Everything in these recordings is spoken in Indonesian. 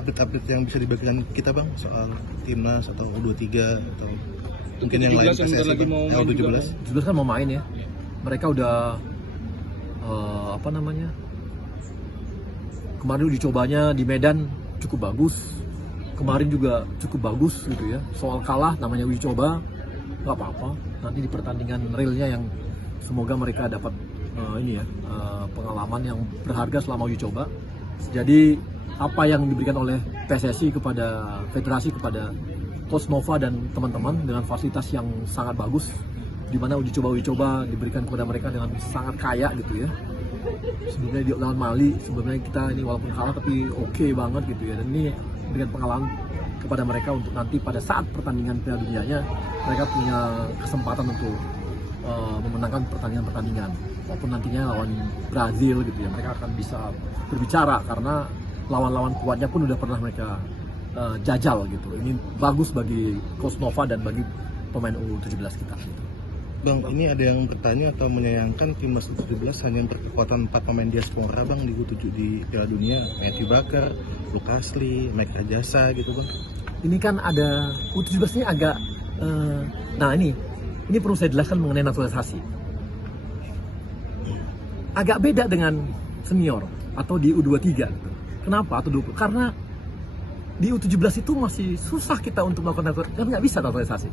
update-update yang bisa dibagikan kita bang soal timnas atau U23 atau mungkin yang lain sebentar lagi mau main U17 juga, U17 kan mau main ya. Mereka udah kemarin uji cobanya di Medan cukup bagus. Kemarin juga cukup bagus gitu ya. Soal kalah namanya uji coba, nggak apa-apa. Nanti di pertandingan realnya yang semoga mereka dapat pengalaman yang berharga selama uji coba. Jadi apa yang diberikan oleh PSSI kepada federasi, kepada Coach Nova dan teman-teman dengan fasilitas yang sangat bagus, di mana uji coba diberikan kepada mereka dengan sangat kaya gitu ya. Sebelumnya di lawan Mali, sebenarnya kita ini walaupun kalah tapi oke banget gitu ya. Dan ini berikan pengalaman kepada mereka untuk nanti pada saat pertandingan Piala Dunianya mereka punya kesempatan untuk memenangkan pertandingan. Walaupun nantinya lawan Brazil gitu ya, mereka akan bisa berbicara karena lawan-lawan kuatnya pun udah pernah mereka jajal gitu. Ini bagus bagi Coach Nova dan bagi pemain U17 kita gitu. Bang, ini ada yang bertanya atau menyayangkan timnas U17 hanya berkekuatan 4 pemain diaspora bang di U7 di Piala Dunia, Matthew Bakar, Lukas Lee, Mike Rajasa gitu bang. Ini kan ada U17 ini agak ini perlu saya jelaskan mengenai naturalisasi. Agak beda dengan senior atau di U23 gitu. Kenapa? Atau 20? Karena di U17 itu masih susah kita untuk melakukan naturalisasi, kan nggak bisa naturalisasi.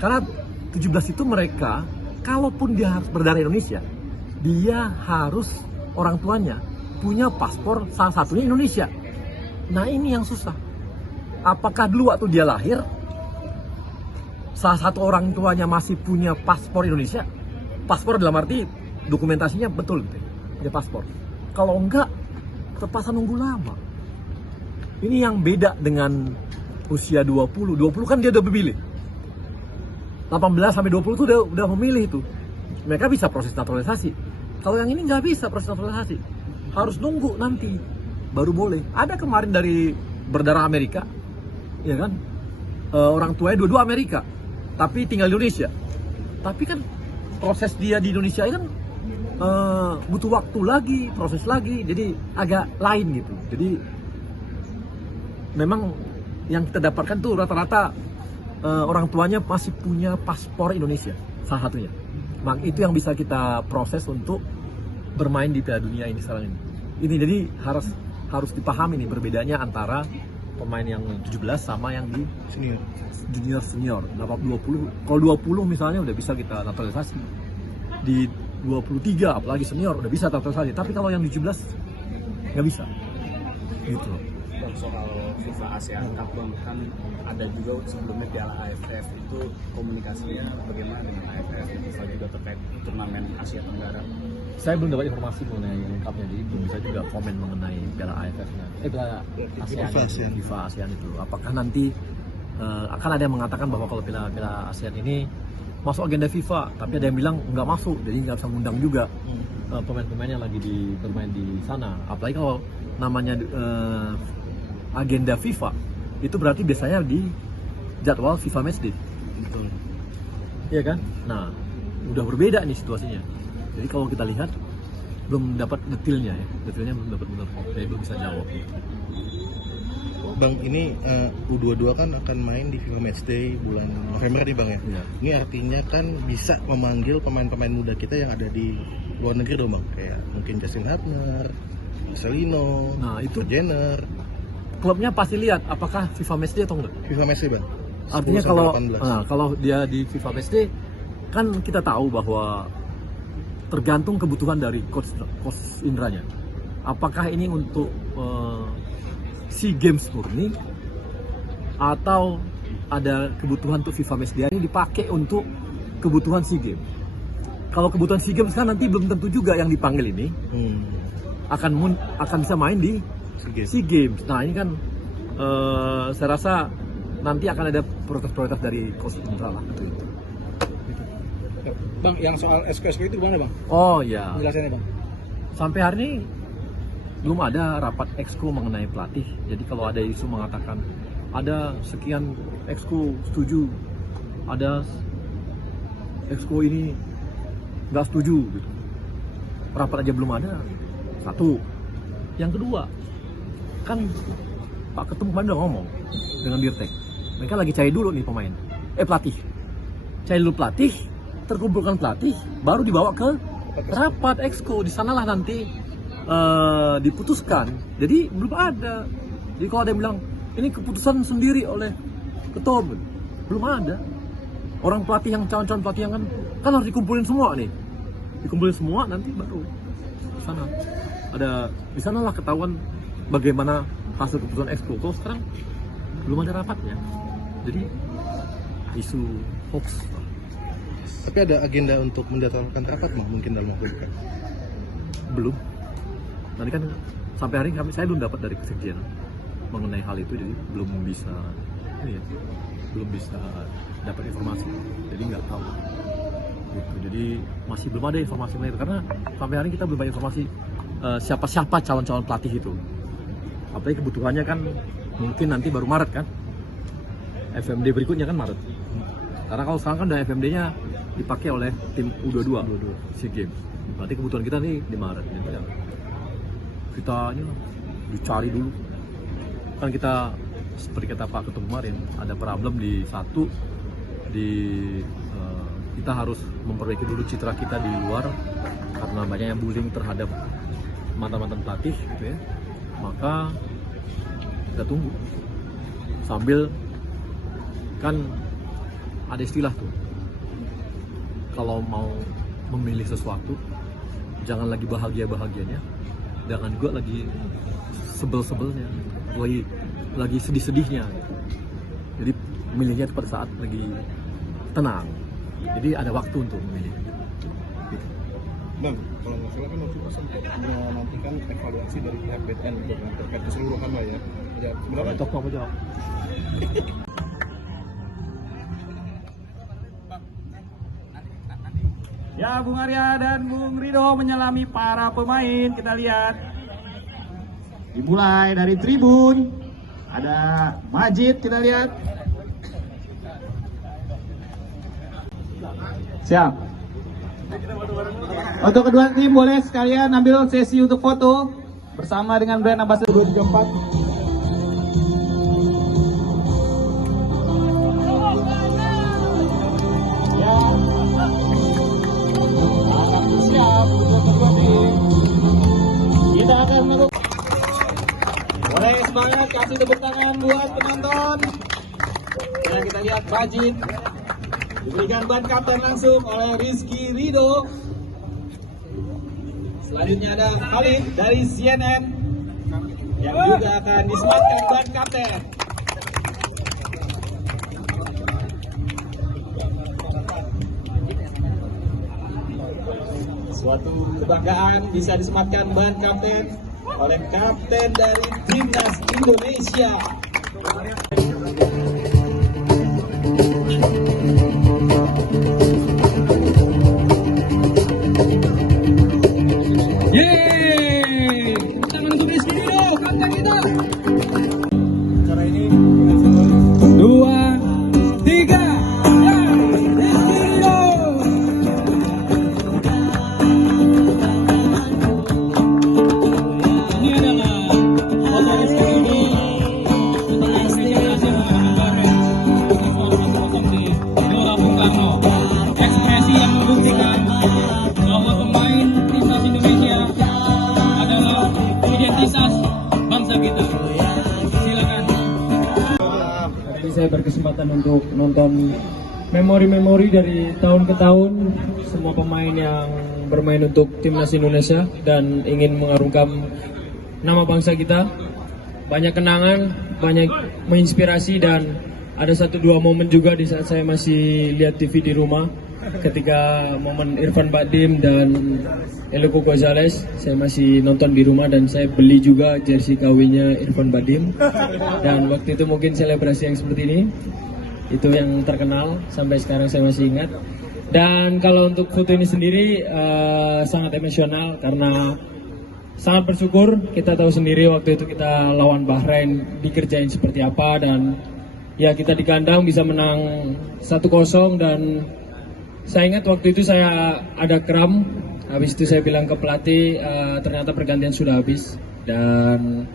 Karena 17 itu mereka, kalaupun dia harus berdarah Indonesia, dia harus orang tuanya punya paspor salah satunya Indonesia. Nah ini yang susah. Apakah dulu waktu dia lahir, salah satu orang tuanya masih punya paspor Indonesia? Paspor dalam arti dokumentasinya betul gitu, dia paspor. Kalau enggak, terpaksa nunggu lama. Ini yang beda dengan usia 20. 20 kan dia udah memilih. 18 sampai 20 itu udah memilih itu. Mereka bisa proses naturalisasi. Kalau yang ini nggak bisa proses naturalisasi. Harus nunggu nanti baru boleh. Ada kemarin dari berdarah Amerika, ya kan? Orang tuanya dua-dua Amerika, tapi tinggal di Indonesia. Tapi kan proses dia di Indonesia kan butuh waktu lagi, proses lagi, jadi agak lain gitu. Jadi memang yang kita dapatkan tuh rata-rata orang tuanya masih punya paspor Indonesia, salah satunya. Mak itu yang bisa kita proses untuk bermain di Piala Dunia ini sekarang ini. Ini jadi harus dipahami nih perbedaannya antara pemain yang 17 sama yang di junior. Nah, 20. Kalau 20 misalnya udah bisa kita naturalisasi. Di 23 apalagi senior udah bisa naturalisasi. Tapi kalau yang 17 nggak bisa. Gitu. Soal FIFA ASEAN Cup kan ada juga sebelumnya Piala AFF itu komunikasinya bagaimana dengan AFF dan FIFA juga terkait turnamen Asia Tenggara. Saya belum dapat informasi mengenai lengkapnya, jadi belum bisa juga komen mengenai Piala AFF-nya. Piala ASEAN, FIFA ASEAN itu. Apakah nanti akan ada yang mengatakan bahwa kalau Piala ASEAN ini masuk agenda FIFA, tapi ada yang bilang nggak masuk, jadi nggak bisa ngundang juga pemain-pemain yang lagi bermain di sana. Apalagi kalau namanya agenda FIFA, itu berarti biasanya di jadwal FIFA Matchday. Betul. Iya kan? Nah, udah berbeda nih situasinya. Jadi kalau kita lihat belum dapat detailnya ya, detailnya belum dapat benar. Saya belum bisa jawab. Bang, ini U22 kan akan main di FIFA Matchday bulan November nih bang ya. Ya. Ini artinya kan bisa memanggil pemain-pemain muda kita yang ada di luar negeri dong bang, kayak mungkin Justin Hubner, Marcelino, Nah itu Jenner. klubnya pasti lihat apakah FIFA Matchday atau enggak. FIFA Matchday bang. Artinya 10 sampai 18. kalau dia di FIFA Matchday kan kita tahu bahwa tergantung kebutuhan dari coach Indranya. Apakah ini untuk SEA Games murni atau ada kebutuhan untuk FIFA Matchday ini dipakai untuk kebutuhan SEA Games. Kalau kebutuhan SEA Games kan nanti belum tentu juga yang dipanggil ini akan bisa main di SEA Games. Nah ini kan saya rasa nanti akan ada prioritas dari coach Indra lah. Bang, yang soal SK itu gimana bang? Oh ya. Penjelasannya bang. Sampai hari ini belum ada rapat exco mengenai pelatih. Jadi kalau ada isu mengatakan ada sekian exco setuju, ada exco ini nggak setuju gitu. Rapat aja belum ada. Satu. Yang kedua, kan Pak Ketum kemarin udah ngomong dengan Dirtek, mereka lagi cari dulu nih pemain, pelatih, cari dulu pelatih, terkumpulkan pelatih, baru dibawa ke rapat exco, di sanalah nanti diputuskan. Jadi belum ada. Jadi kalau ada yang bilang ini keputusan sendiri oleh ketua, belum ada. Orang pelatih yang calon-calon pelatih yang kan harus dikumpulin semua nih, dikumpulin semua nanti baru di sana ada, di sanalah ketahuan bagaimana hasil keputusan exco. Kalau sekarang belum ada rapatnya, jadi isu hoax. Tapi ada agenda untuk mendatangan rapat mungkin dalam waktu dekat? Belum. Nanti kan sampai hari ini saya belum dapat dari kesekjen mengenai hal itu, jadi belum bisa belum bisa dapat informasi, jadi nggak tahu gitu. Jadi masih belum ada informasi mengenai itu, karena sampai hari ini kita belum banyak informasi siapa calon-calon pelatih itu. Apalagi kebutuhannya kan mungkin nanti baru Maret kan, FMD berikutnya kan Maret. Karena kalau sekarang kan udah FMD-nya dipakai oleh tim U22 SEA Games. Berarti kebutuhan kita nih di Maret. Jadi ya, kita dicari dulu. Kan kita seperti kata Pak Ketum kemarin, ada problem di kita harus memperbaiki dulu citra kita di luar karena banyaknya bullying terhadap mantan-mantan pelatih gitu ya. Maka kita tunggu sambil kan ada istilah tuh, kalau mau memilih sesuatu jangan lagi bahagianya, jangan juga lagi sebel-sebelnya, lagi sedih-sedihnya. Jadi memilihnya pada saat lagi tenang, jadi ada waktu untuk memilih gitu. Bang, kalau nggak salah kan waktu itu sempat menantikan evaluasi dari pihak BTN terkait keseluruhan lah ya. Sebenarnya Cok mau jawab. Ya, Bung Arya dan Bung Rido menyelami para pemain. Kita lihat. Dimulai dari tribun. Ada Majid, kita lihat. Siap. Untuk kedua tim boleh sekalian ambil sesi untuk foto bersama dengan brand ambassador 2024. Kita akan menunggu. Boleh semangat, kasih tepuk tangan buat penonton. Dan kita lihat Majid diberikan ban kapten langsung oleh Rizky Rido. Selanjutnya ada Khalid dari CNN yang juga akan disematkan ban kapten. Suatu kebanggaan bisa disematkan ban kapten oleh kapten dari Timnas Indonesia. Yeay! Tangan untuk Rizky Rido, kapten kita. Cara ini 2, 3. Ekspresi yang membuktikan bahwa pemain timnas Indonesia adalah identitas bangsa kita. Silakan. Jadi saya berkesempatan untuk nonton memori-memori dari tahun ke tahun semua pemain yang bermain untuk timnas Indonesia dan ingin mengharumkan nama bangsa kita. Banyak kenangan, banyak menginspirasi, dan ada 1-2 momen juga di saat saya masih lihat TV di rumah. Ketika momen Irfan Bahdim dan Eloco Gonzalez, saya masih nonton di rumah dan saya beli juga jersey KW-nya Irfan Bahdim. Dan waktu itu mungkin selebrasi yang seperti ini, itu yang terkenal sampai sekarang saya masih ingat. Dan kalau untuk foto ini sendiri sangat emosional karena sangat bersyukur. Kita tahu sendiri waktu itu kita lawan Bahrain dikerjain seperti apa, dan ya kita di kandang bisa menang 1-0. Dan saya ingat waktu itu saya ada kram. Habis itu saya bilang ke pelatih ternyata pergantian sudah habis, dan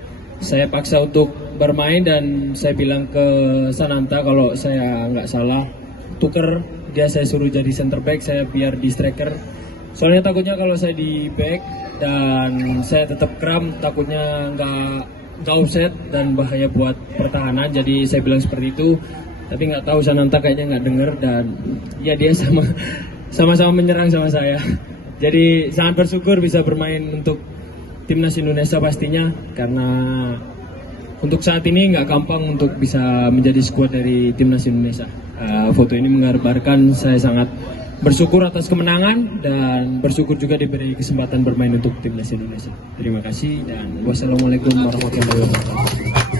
saya paksa untuk bermain dan saya bilang ke Sananta kalau saya nggak salah tuker, dia saya suruh jadi center back, saya biar di striker. Soalnya takutnya kalau saya di back dan saya tetap kram, takutnya nggak offset dan bahaya buat pertahanan. Jadi saya bilang seperti itu. Tapi nggak tahu Sananta kayaknya nggak denger dan ya dia sama-sama menyerang sama saya. Jadi sangat bersyukur bisa bermain untuk timnas Indonesia pastinya, karena untuk saat ini nggak gampang untuk bisa menjadi skuad dari timnas Indonesia. Foto ini menggambarkan saya sangat bersyukur atas kemenangan dan bersyukur juga diberi kesempatan bermain untuk timnas Indonesia. Terima kasih dan wassalamualaikum warahmatullahi wabarakatuh.